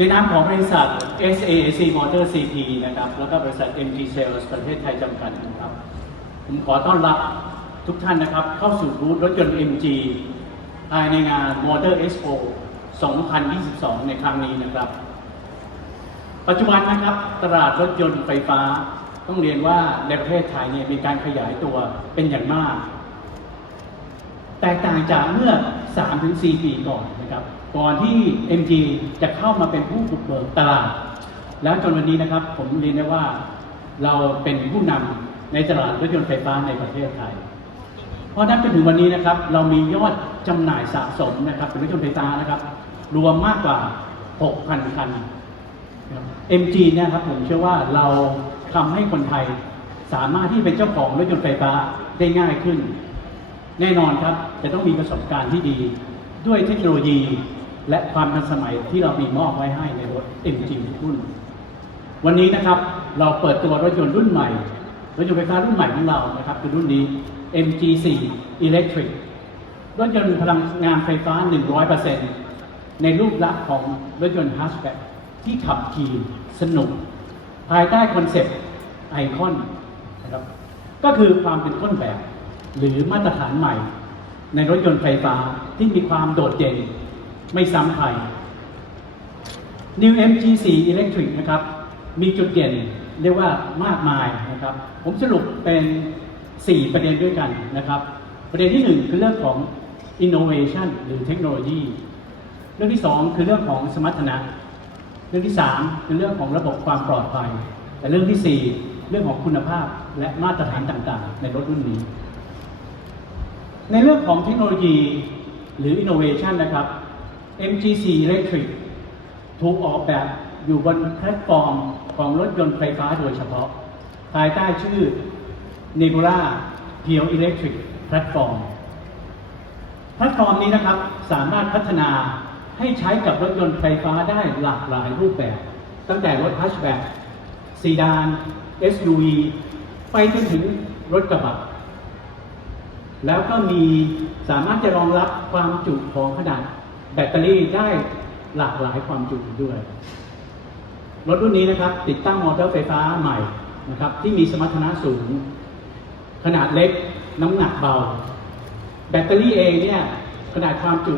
ในนามของบริษัท S A C Motor CP นะครับ แล้วก็บริษัท MG Sales ประเทศไทยจำกัดนะครับ ผมขอต้อนรับทุกท่านนะครับ เข้าสู่บูธรถยนต์ MG ภายในงาน Motor Expo 2022 ในครั้งนี้นะครับ ปัจจุบันนะครับ ตลาดรถยนต์ไฟฟ้า ต้องเรียนว่าในประเทศไทยเนี่ยมีการขยายตัวเป็นอย่างมาก แตกต่างจากเมื่อ 3-4 ปีก่อน นะครับก่อนที่ MG จะเข้ามาเป็นผู้บุกเบิกตลาด แล้วจนวันนี้นะครับผมเรียนได้ว่าเราเป็นผู้นำในตลาดรถยนต์ไฟฟ้าในประเทศไทย เพราะนับจนถึงวันนี้นะครับ เรามียอดจำหน่ายสะสมนะครับเป็นรถยนต์ไฟฟ้านะครับ รวมมากกว่า 6,000 คัน MG เนี่ยครับผมเชื่อว่าเราทำให้คนไทยสามารถที่เป็นเจ้าของรถยนต์ไฟฟ้าได้ง่ายขึ้น แน่นอนครับจะต้องมีประสบการณ์ที่ดี ด้วยเทคโนโลยีและความทันสมัยที่เรามีมอบไว้ให้ในรถ MG รุ่น วันนี้นะครับเราเปิดตัวรถยนต์รุ่นใหม่รถยนต์ไฟฟ้ารุ่นใหม่ของเรานะครับคือรุ่นนี้ MG4 Electric รถยนต์พลังงานไฟฟ้า 100%ในรูปลักษณ์ของรถยนต์ฮัชแบ็กที่ขับขี่สนุก ภายใต้คอนเซ็ปต์ไอคอนนะครับก็คือความเป็นต้นแบบหรือมาตรฐานใหม่ ในรถยนต์ไฟฟ้าที่มีความโดดเด่นไม่ซ้ำใคร New MG4 Electric นะครับ มีจุดเด่นเรียกว่ามากมายนะครับ ผมสรุปเป็น 4 ประเด็นด้วยกันนะครับ ประเด็นที่ 1 คือเรื่องของ innovation หรือเทคโนโลยี เรื่องที่ 2 คือเรื่องของสมรรถนะ เรื่องที่ 3 คือเรื่องของระบบความปลอดภัย แต่เรื่องที่ 4 เรื่องของคุณภาพและมาตรฐานต่างๆ ในรถรุ่นนี้ ในเรื่องของเทคโนโลยีหรือ innovation นะครับ MG4 Electric ถูกออกแบบอยู่บนแพลตฟอร์มของรถยนต์ไฟฟ้าโดยเฉพาะ ภายใต้ชื่อ Nebula Pure Electric Platform แพลตฟอร์มนี้นะครับสามารถพัฒนาให้ใช้กับรถยนต์ไฟฟ้าได้หลากหลายรูปแบบ ตั้งแต่รถฮัชแบ็กซีดาน SUV ไปจนถึงรถกระบะ แล้วก็มีสามารถจะรองรับความจุของขนาดแบตเตอรี่ได้หลากหลายความจุด้วย รถรุ่นนี้นะครับ ติดตั้งมอเตอร์ไฟฟ้าใหม่นะครับ ที่มีสมรรถนะสูง ขนาดเล็กน้ำหนักเบา แบตเตอรี่เองเนี่ยขนาดความจุ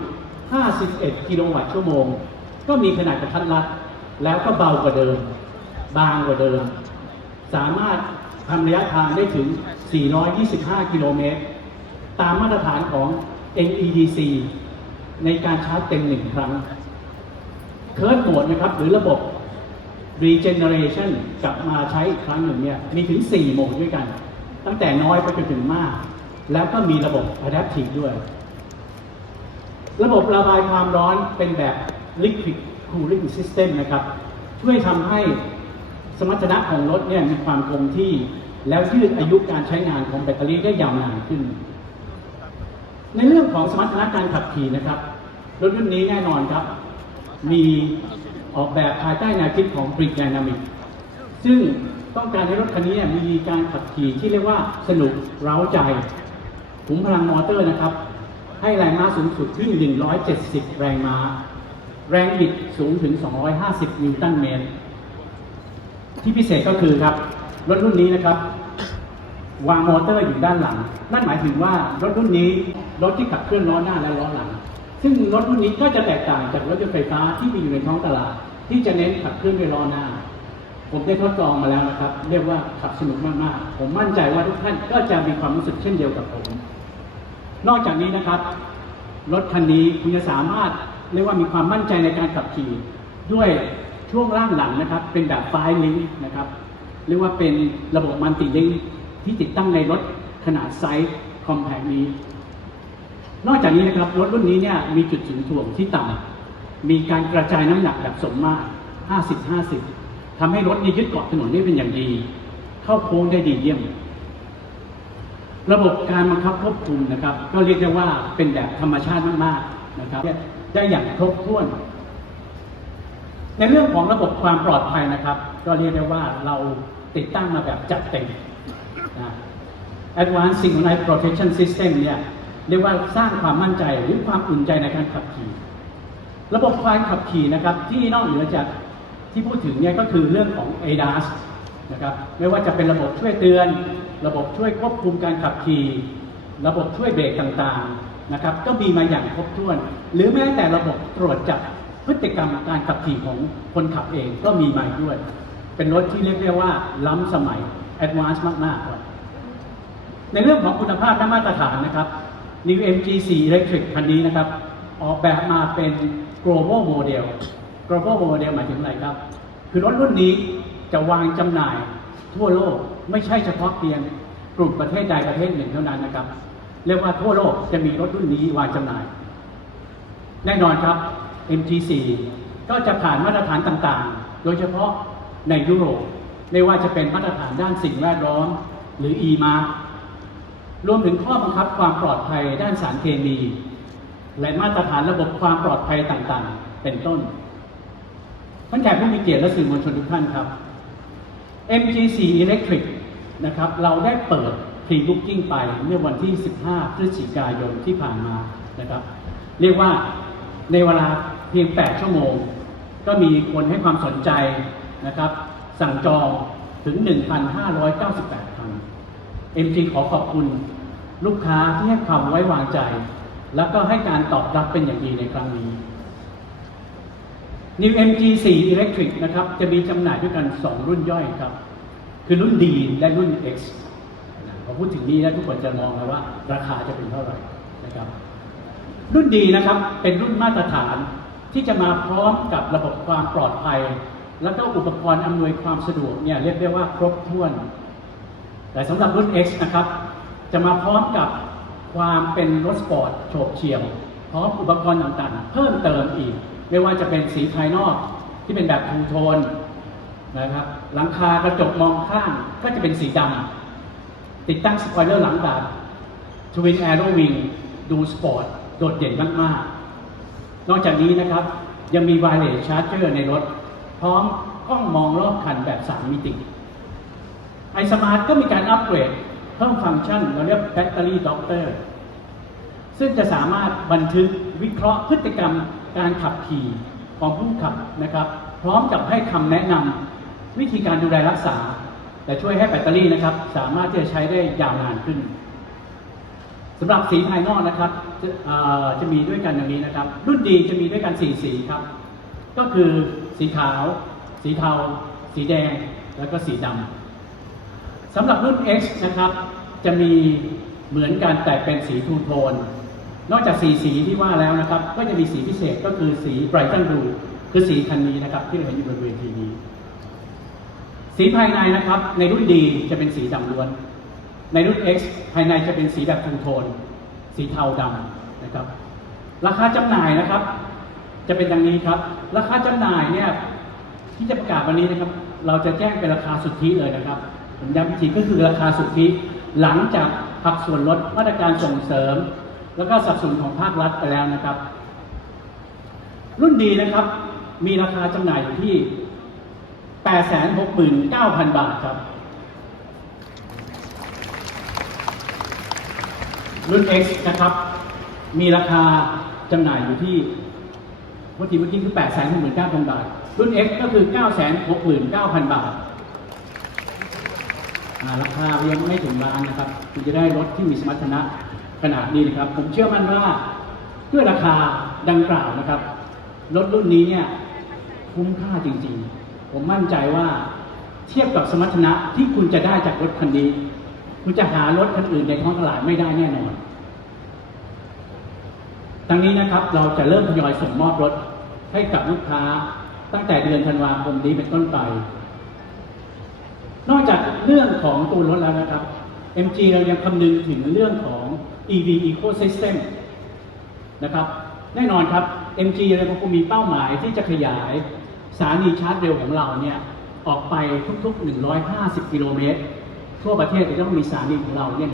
51 กิโลวัตต์ชั่วโมง ก็มีขนาดกระทัดรัด แล้วก็เบากว่าเดิม บางกว่าเดิม สามารถทำระยะทางได้ถึง 425 กิโลเมตร ตามมาตรฐานของ NEDC ในการชาร์จเต็มหนึ่งครั้ง เคิร์ดโหมดนะครับ หรือระบบ regeneration กลับมาใช้อีกครั้งหนึ่งเนี่ย มีถึง 4 โหมดด้วยกัน ตั้งแต่น้อยไปจนถึงมาก แล้วก็มีระบบ adaptive ด้วย ระบบระบายความร้อนเป็นแบบ liquid cooling system นะครับ ช่วยทำให้สมรรถนะของรถเนี่ยมีความคงที่ แล้วยืดอายุการใช้งานของแบตเตอรี่ได้ยาวนานขึ้น ในเรื่องของสมรรถนะการขับขี่นะครับรถรุ่นนี้แน่นอนครับ มีออกแบบภายใต้แนวคิดของ Grid Dynamic ซึ่งต้องการให้รถคันนี้มีการขับขี่ที่เรียกว่าสนุกเร้าใจขุมพลังมอเตอร์นะครับ ให้แรงม้าสูงสุดที่170 แรงม้า แรงบิดสูงถึง 250 นิวตันเมตร ที่พิเศษก็คือครับ รถรุ่นนี้นะครับ วางมอเตอร์อยู่ด้านหลัง นั่นหมายถึงว่ารถรุ่นนี้รถที่ขับเคลื่อนล้อหน้าและล้อหลัง ซึ่งรถรุ่นนี้ก็จะแตกต่างจากรถยนต์ไฟฟ้าที่มีอยู่ในท้องตลาด ที่จะเน้นขับเคลื่อนด้วยล้อหน้า ผมได้ทดลองมาแล้วนะครับ เรียกว่าขับสนุกมากๆ ผมมั่นใจว่าทุกท่านก็จะมีความรู้สึกเช่นเดียวกับผม นอกจากนี้นะครับ รถคันนี้คุณจะสามารถเรียกว่ามีความมั่นใจในการขับขี่ด้วยช่วงล่างหลังนะครับ เป็นแบบไฟลิงนะครับเรียกว่าเป็นระบบมันติลิง ที่ติดตั้งในรถขนาดไซส์คอมแพคนี้ นอกจากนี้นะครับรถรุ่นนี้เนี่ยมีจุดศูนย์ถ่วงที่ต่ำมีการกระจายน้ำหนักแบบสมมาตร 50-50 ทำให้รถนี้ยึดเกาะถนนได้เป็นอย่างดี เข้าโค้งได้ดีเยี่ยม ระบบการบังคับควบคุมนะครับ ก็เรียกได้ว่าเป็นแบบธรรมชาติมากๆนะครับได้อย่างครบถ้วน ในเรื่องของระบบความปลอดภัยนะครับ ก็เรียกได้ว่าเราติดตั้งมาแบบจัดเต็ม นะ Advanced Synchronized Protection System เนี่ยเรียกว่าสร้างความมั่นใจหรือความอุ่นใจในการขับขี่ ระบบการขับขี่นะครับที่นอกเหนือจากที่พูดถึงเนี่ยก็คือเรื่องของ ADAS นะครับไม่ว่าจะเป็นระบบช่วยเตือน ระบบช่วยควบคุมการขับขี่ ระบบช่วยเบรกต่างๆนะครับก็มีมาอย่างครบถ้วน หรือแม้แต่ระบบตรวจจับพฤติกรรมการขับขี่ของคนขับเองก็มีมาด้วย เป็นรถที่เรียกได้ว่าล้ำสมัย Advance มากๆครับ ในเรื่องของคุณภาพและมาตรฐานนะครับ New MG4 Electric คันนี้นะครับ ออกแบบมาเป็น global model global model หมายถึงอะไรครับ คือรถรุ่นนี้จะวางจำหน่ายทั่วโลกไม่ใช่เฉพาะเพียงกลุ่มประเทศใดประเทศหนึ่งเท่านั้นนะครับ เรียกว่าทั่วโลกจะมีรถรุ่นนี้วางจำหน่าย แน่นอนครับ MG4 ก็จะผ่านมาตรฐานต่างๆ โดยเฉพาะในยุโรปไม่ว่าจะเป็นมาตรฐานด้านสิ่งแวดล้อม หรือ EMA รวมถึงข้อบังคับความปลอดภัยด้านสารเคมี และมาตรฐานระบบความปลอดภัยต่างๆ เป็นต้นท่านแขกผู้มีเกียรติและสื่อมวลชนทุกท่านครับ MG4 Electric นะครับเราได้เปิด Pre-Booking ไปเมื่อวันที่ 15 พฤศจิกายนที่ผ่านมานะครับ เรียกว่าในเวลาเพียง 8 ชั่วโมง ก็มีคนให้ความสนใจนะครับ สั่งจองถึง 1,598 ครั้ง MG ขอขอบคุณลูกค้าที่ให้ความไว้วางใจ แล้วก็ให้การตอบรับเป็นอย่างดีในครั้งนี้ New MG4 Electric นะครับ จะมีจำหน่ายด้วยกัน 2 รุ่นย่อยครับ คือรุ่น D และรุ่น X พอพูดถึงนี้แล้วทุกคนจะมองแล้วว่า ราคาจะเป็นเท่าไหร่นะครับ รุ่นดีนะครับ เป็นรุ่นมาตรฐานที่จะมาพร้อมกับระบบความปลอดภัย แล้วก็อุปกรณ์อำนวยความสะดวกเนี่ยเรียกได้ว่าครบถ้วน แต่สำหรับรุ่น X นะครับ จะมาพร้อมกับความเป็นรถสปอร์ตโฉบเฉี่ยวพร้อมอุปกรณ์ต่างๆ เพิ่มเติมอีก ไม่ว่าจะเป็นสีภายนอกที่เป็นแบบทูโทนนะครับหลังคากระจกมองข้างก็จะเป็นสีดำติดตั้งสปอยเลอร์หลังแบบทวินแอโรวิงดูสปอร์ตโดดเด่นมากๆ นอกจากนี้นะครับยังมี wireless charger ในรถ พร้อมกล้องมองรอบคันแบบ 3 มิติ ไอสมาร์ทก็มีการอัปเกรดเพิ่มฟังก์ชันเราเรียกแบตเตอรี่ด็อกเตอร์ซึ่งจะสามารถบันทึกวิเคราะห์พฤติกรรมการขับขี่ของผู้ขับนะครับ พร้อมกับให้คำแนะนำวิธีการดูแลรักษา แต่ช่วยให้แบตเตอรี่นะครับ สามารถที่จะใช้ได้ยาวนานขึ้นสำหรับสีภายนอกนะครับจะจะมีด้วยกันอย่างนี้นะครับ รุ่นดีจะมีด้วยกัน4สีครับ ก็คือสีขาว สีเทา สีแดง แล้วก็สีดำ สำหรับรุ่น X นะครับ จะมีเหมือนกันแต่เป็นสีทูโทน นอกจากสีสีที่ว่าแล้วนะครับ ก็จะมีสีพิเศษก็คือสี Brighton Blue คือสีคันนี้นะครับ ที่เราเห็นอยู่บนเวทีนี้ สีภายในนะครับ ในรุ่นดีจะเป็นสีดำล้วน ในรุ่น X ภายในจะเป็นสีแบบทูโทน สีเทาดำนะครับ ราคาจำหน่ายนะครับ จะเป็นดังนี้ครับ ราคาจำหน่ายเนี่ยที่จะประกาศวันนี้นะครับ เราจะแจ้งเป็นราคาสุทธิเลยนะครับ ผมย้ำอีกทีก็คือราคาสุทธิหลังจากหักส่วนลดมาตรการส่งเสริม แล้วก็สับสนุนของภาครัฐไปแล้วนะครับ รุ่นดีนะครับ มีราคาจำหน่ายอยู่ที่ 869,000 บาทครับ รุ่น X นะครับ มีราคาจำหน่ายอยู่ที่เมื่อกี้เมื่อกี้คือ 8 6 9 0 0 0 บาท รุ่น X ก็คือ 9 6 9 0 0 0 บาทอ่า ราคายังไม่ถึงล้านนะครับ คุณจะได้รถที่มีสมรรถนะขนาดนี้นะครับ ผมเชื่อมั่นว่าด้วยราคาดังกล่าวนะครับ รถรุ่นนี้เนี่ยคุ้มค่าจริงๆ ผมมั่นใจว่าเทียบกับสมรรถนะที่คุณจะได้จากรถคันนี้ คุณจะหารถคันอื่นในท้องตลาดไม่ได้แน่นอนทั้งนี้นะครับเราจะเริ่มทยอยส่งมอบรถให้กับลูกค้าตั้งแต่เดือนธันวาคมนี้เป็นต้นไป นอกจาก เรื่องของตัวรถแล้วนะครับ MG เรายังคำนึงถึงเรื่องของ EV ecosystem นะครับ แน่นอนครับ MG เราคงมีเป้าหมายที่จะขยายสถานีชาร์จเร็วของเราเนี่ยออกไปทุกๆ 150 กิโลเมตร ทั่วประเทศจะต้องมีสถานีของเราเนี่ย